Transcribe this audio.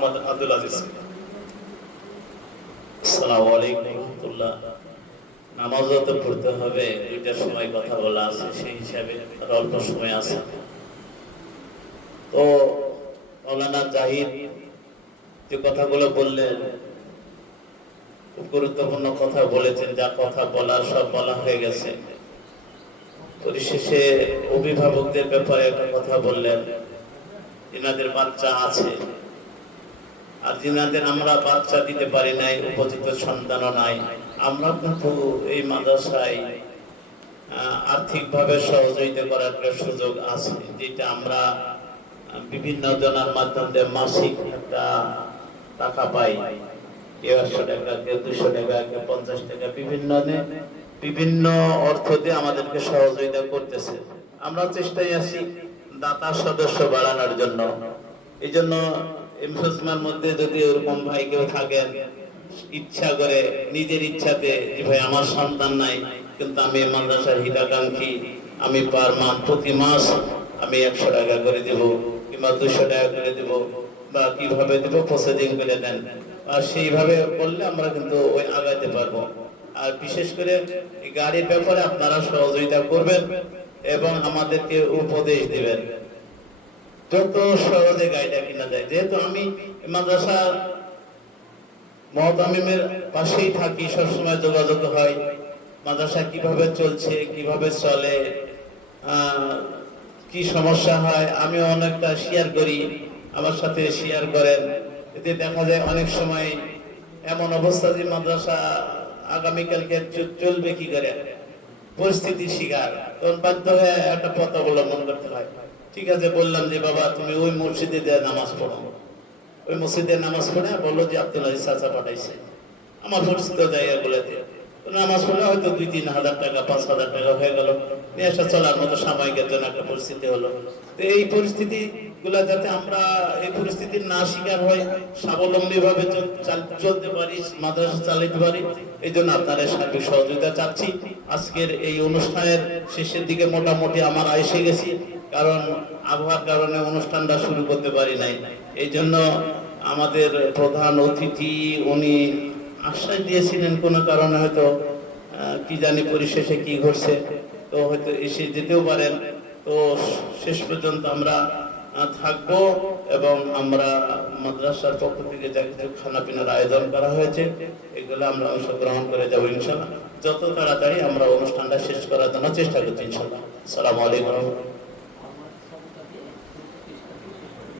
মোহাম্মদ আব্দুল আজিজ। আসসালামু আলাইকুম রাহমাতুল্লাহ। নামাজও তো পড়তে হবে, দুইটার সময় কথা বলা আছে, সেই হিসাবে আর অল্প সময় আছে। তো মাওলানা জাহিদ যে কথাগুলো বললেন, খুব গুরুত্বপূর্ণ কথা বলেছেন। যা কথা বলার সব বলা হয়ে গেছে। পরিশেষে অভিভাবকদের ব্যাপারে একটা কথা বললেন, এনাদের বাচ্চা আছে, আর যিনাদের আমরা বাচ্চা দিতে পারি নাই, উপযুক্ত সন্তানও নাই, আমরা কিন্তু এই মাদ্রাসায় আর্থিকভাবে সহযোগিতা করার একটা সুযোগ আছে, যেটা আমরা বিভিন্ন জনের মাধ্যমে মাসিক একটা টাকা পাই। কেউ 100 টাকা, কেউ 200 টাকা, কেউ 50 টাকা, বিভিন্ন অর্থ দিয়ে আমাদেরকে সহযোগিতা করতেছে। আমরা চেষ্টায় আছি দাতা সদস্য বাড়ানোর জন্য। এই জন্য এমফিসমার মধ্যে যদি ওরকম ভাই কেউ থাকেন, ইচ্ছা করে নিজের ইচ্ছাতে যে ভাই আমার সন্তান নাই, কিন্তু আমি মাদ্রাসার হিতাকাঙ্ক্ষী, আমি প্রতি মাস আমি 100 টাকা করে দেব কিংবা 200 টাকা করে দেব, বা কিভাবে দেব প্রসেসিং করে দেন, আর সেইভাবে করলে আমরা কিন্তু ওই আগাইতে পারবো। আর বিশেষ করে গাড়ির ব্যাপারে আপনারা সহযোগিতা করবেন এবং আমাদেরকে উপদেশ দিবেন যত সহজে গাড়িটা কিনা যায়। যেহেতু আমি মাদ্রাসা মহতামিমের পাশেই থাকি, সবসময় যোগাযোগ হয়, মাদ্রাসা কিভাবে চলছে, কিভাবে চলে, কি সমস্যা হয়, আমি অনেকটা শেয়ার করি, আমার সাথে শেয়ার করেন। এতে দেখা যায় অনেক সময় এমন অবস্থা যে মাদ্রাসা আগামীকালকে চলবে কি করে, পরিস্থিতি শিকার, তখন বাধ্য হয়ে একটা পথ অবলম্বন করতে হয়। ঠিক আছে, বললাম যে বাবা তুমি ওই মসজিদে নামাজ পড়ো, ওই মসজিদে নামাজ পড়ে বললো যে আব্দুল আজিজ চাচা পাঠাইছে আমার পরিচিত জায়গাগুলোতে, নামাজ পড়লে হয়তো 2-3 হাজার টাকা, 5,000 টাকা হয়ে গেল, নেশা চলার মতো সাময়িকের জন্য একটা পরিস্থিতি হলো। তো এই পরিস্থিতি গুলা যাতে আমরা এই পরিস্থিতির না শিকার হয়, স্বাবলম্বী ভাবে চলতে পারি, মাদ্রাসা চালাতে পারি, এই জন্য আপনাদের সার্বিক সহযোগিতা চাচ্ছি। আজকের এই অনুষ্ঠানের শেষের দিকে মোটামুটি আমরা এসে গেছি, কারণ আবহাওয়ার কারণে অনুষ্ঠানটা শুরু করতে পারি নাই। এই জন্য আমাদের প্রধান অতিথি উনি আশ্বাস দিয়েছিলেন কোনো কারণে, হয়তো কি জানি পরিশেষে কি ঘটছে, তো হয়তো এসে যেতেও পারেন। তো শেষ পর্যন্ত আমরা থাকবো এবং আমরা মাদ্রাসার পক্ষ থেকে যা কিছু খানা পিনার আয়োজন করা হয়েছে এগুলো আমরা অংশগ্রহণ করে যাবো ইনশাল্লাহ। যত তাড়াতাড়ি আমরা অনুষ্ঠানটা শেষ করার জন্য চেষ্টা করছি ইনশাল্লাহ। আসসালামু আলাইকুম।